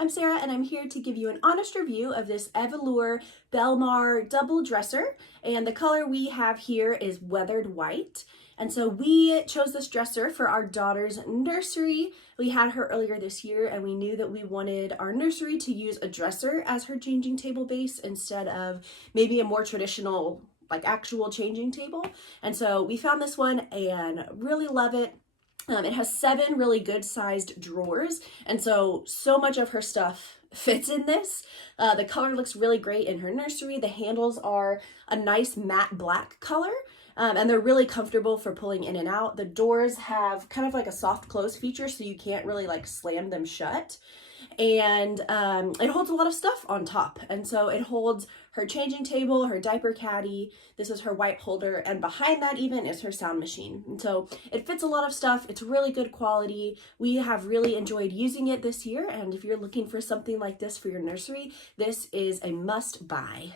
I'm Sarah and I'm here to give you an honest review of this Evolur Belmar Double Dresser, and the color we have here is weathered white. And so we chose this dresser for our daughter's nursery. We had her earlier this year and we knew that we wanted our nursery to use a dresser as her changing table base instead of maybe a more traditional like actual changing table. And so we found this one and really love it. It has 7 really good sized drawers, and so much of her stuff fits in this. The color looks really great in her nursery. The handles are a nice matte black color, and they're really comfortable for pulling in and out. The doors have kind of like a soft close feature, so you can't really like slam them shut. And it holds a lot of stuff on top, and so it holds her changing table, her diaper caddy, this is her wipe holder, and behind that even is her sound machine. And so it fits a lot of stuff. It's really good quality. We have really enjoyed using it this year, and if you're looking for something like this for your nursery, this is a must buy.